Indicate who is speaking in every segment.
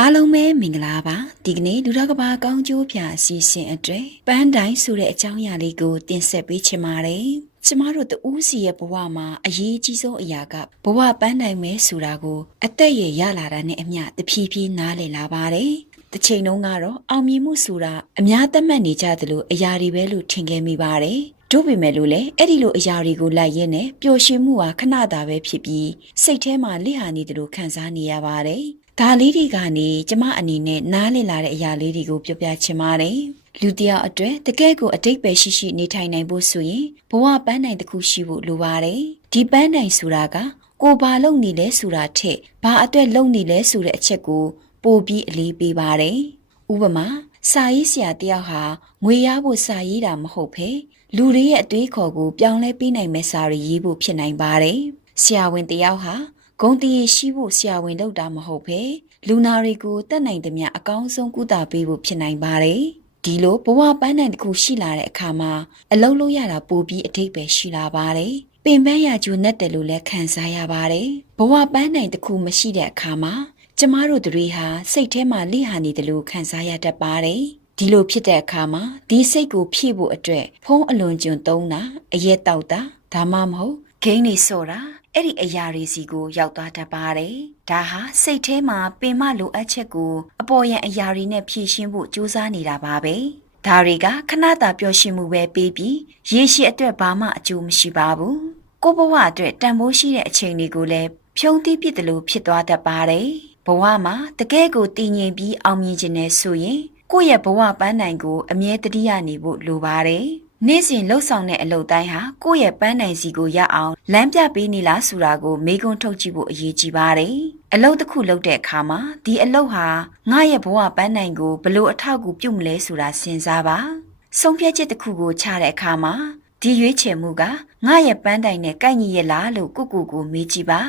Speaker 1: အားလုံးပဲမင်္ဂလာပါဒီကနေ့လူတော်ကဘာကောင်းကျိုးဖြာအစီအစဉ်အတွက်ပန်းတိုင်းဆိုတဲ့အကြောင်းအရာလေးကိုတင်ဆက်ပေးချင်ပါတယ်ကျမတို့တူးစီရဲ့ဘဝမှာအရေးကြီးဆုံးအရာကဘဝပန်းတိုင်းပဲဆိုတာကိုအသက်ရရလာတာနဲ့အမျှတဖြည်းဖြည်းနားလည်လာပါတယ်တစ်ချိန်လုံးကတော့အောင်မြင်မှုဆိုတာအများသတ်မှတ်နေကြသလိုအရာတွေပဲလို့ထင်ခဲ့မိပါတယ်တို့ပေမဲ့လို့လေအဲ့ဒီလိုအရာတွေကိုလိုက်ရင်းနဲ့ပျော်ရွှင်မှုဟာခဏတာပဲဖြစ်ပြီးစိတ်ထဲမှာလစ်ဟာနေတယ်လို့ခံစားနေရပါတယ်။ ဒါလေးတွေကနေကျမအနေနဲ့နားလည်လာတဲ့အရာလေးတွေကိုပြောပြချင်ပါတယ်။လူတစ်ယောက်အတွက်တကယ့်ကိုအတိတ်ပဲရှိရှိနေထိုင်နိုင်ဖို့ဆိုရင်ဘဝပန်းနိုင်တစ်ခုရှိဖို့လိုပါတယ်။ဒီပန်းနိုင်ဆိုတာကကိုဘာလုံနေလဲဆိုတာထက်ဘာအတွက်လုံနေလဲဆိုတဲ့အချက်ကိုပိုပြီးအလေးပေးပါတယ်။ဥပမာစာရေးဆရာတယောက်ဟာငွေရဖို့စာရေးတာမဟုတ်ဘဲလူတွေရဲ့အတွေးခေါ်ကိုပြောင်းလဲပေးနိုင်မဲ့စာတွေရေးဖို့ဖြစ်နိုင်ပါတယ်။ဆရာဝန်တယောက်ဟာ ဂုံတည်ရှိဖို့ဆရာဝန်လုပ်တာမဟုတ်ဘဲလူနာတွေကိုတတ်နိုင်သမျှအကောင်းဆုံးကုသပေးဖို့ဖြစ်နိုင်ပါတယ်။ဒီလိုဘဝပန်းနိုင်တစ်ခုရှိလာတဲ့အခါမှာအလုံးလို့ရတာပိုပြီးအထိပ္ပယ်ရှိလာပါတယ်။ပင်ပန်းရကျိုးနဲ့တယ်လို့လည်းခံစားရပါတယ်။ဘဝပန်းနိုင်တစ်ခုမရှိတဲ့အခါမှာကျမတို့တွေဟာစိတ်ထဲမှာလိဟာနေတယ်လို့ခံစားရတတ်ပါတယ်။ဒီလိုဖြစ်တဲ့အခါမှာဒီစိတ်ကိုဖြည့်ဖို့အတွက်ဖုံးအလွန်ကျွံသုံးတာအရက်တောက်တာဒါမှမဟုတ် ဂိမ်းနေစော့တာအဲ့ဒီအရာတွေစီကိုရောက်သွားတတ်ပါတယ်။ဒါဟာစိတ်ထဲမှာပင်မလိုအပ်ချက်ကိုအပေါ်ယံအရာတွေနဲ့ဖြည့်ရှင်းဖို့ကြိုးစားနေတာပါပဲ။ဒါတွေကခဏတာပျော်ရွှင်မှုပဲပေးပြီးရေရှည်အတွက်ဘာမှအကျိုးမရှိပါဘူး။ကိုယ့်ဘဝအတွက်တန်ဖိုးရှိတဲ့အချိန်တွေကိုလည်းဖြုံးသိပစ်တယ်လို့ဖြစ်သွားတတ်ပါတယ်။ဘဝမှာတကယ်ကိုတည်ငြိမ်ပြီးအောင်မြင်ခြင်းနဲ့ဆိုရင်ကိုယ့်ရဲ့ဘဝပန်းနိုင်ကိုအမြဲတတိယနေဖို့လိုပါတယ်။ နေ့စဉ်လှုပ်ဆောင်တဲ့အလုပ်တိုင်းဟာကိုယ့်ရဲ့ပန်းနိုင်စီကိုရအောင်လမ်းပြပေးနေလားဆိုတာကိုမေးခွန်းထုတ်ကြည့်ဖို့အရေးကြီးပါတယ်။အလုပ်တစ်ခုလုပ်တဲ့အခါမှာဒီအလုပ်ဟာငါရဲ့ဘဝပန်းနိုင်ကိုဘလို့အထောက်အကူပြုမလဲဆိုတာစဉ်းစားပါ။ဆုံးဖြတ်ချက်တစ်ခုကိုချတဲ့အခါမှာဒီရွေးချယ်မှုကငါရဲ့ပန်းတိုင်နဲ့ကိုက်ညီရဲ့လားလို့ကိုကိုကိုမေးကြည့်ပါ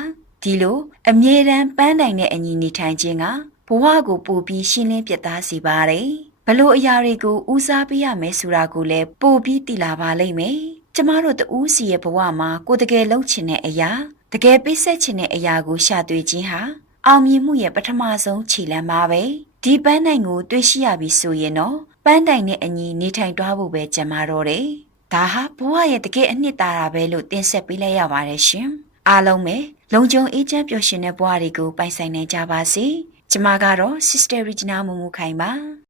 Speaker 1: ဒီလိုအမြဲတမ်းပန်းတိုင်နဲ့အညီနေထိုင်ခြင်းကဘဝကိုပိုပြီးရှင်းလင်းပြသစေပါတယ်ဘ လို့အရာတွေကိုဦးစားပေးရမယ်ဆိုတာကိုလည်းပိုပြီးသိလာပါလိမ့်မယ်ကျမတို့တူးစီရဲ့ဘဝမှာကိုတကယ်လုံးချင်တဲ့အရာတကယ်ပိတ်ဆက်ချင်တဲ့အရာကိုရှာတွေ့ခြင်းဟာအောင်မြင်မှုရဲ့ပထမဆုံးခြေလှမ်းပါပဲဒီပန်းတိုင်ကိုတွေ့ရှိရပြီဆိုရင်တော့ပန်းတိုင်နဲ့အညီနေထိုင်သွားဖို့ပဲကြံပါတော့တယ်ဒါဟာဘဝရဲ့တကယ်အနှစ်သာရပဲလို့တင်ဆက်ပေးလိုက်ရပါတယ်ရှင်။အားလုံးပဲလုံခြုံအေးချမ်းပျော်ရွှင်တဲ့ဘဝတွေကိုပိုင်ဆိုင်နိုင်ကြပါစေ။ကျမကတော့ Sister Regina မမခိုင်ပါ။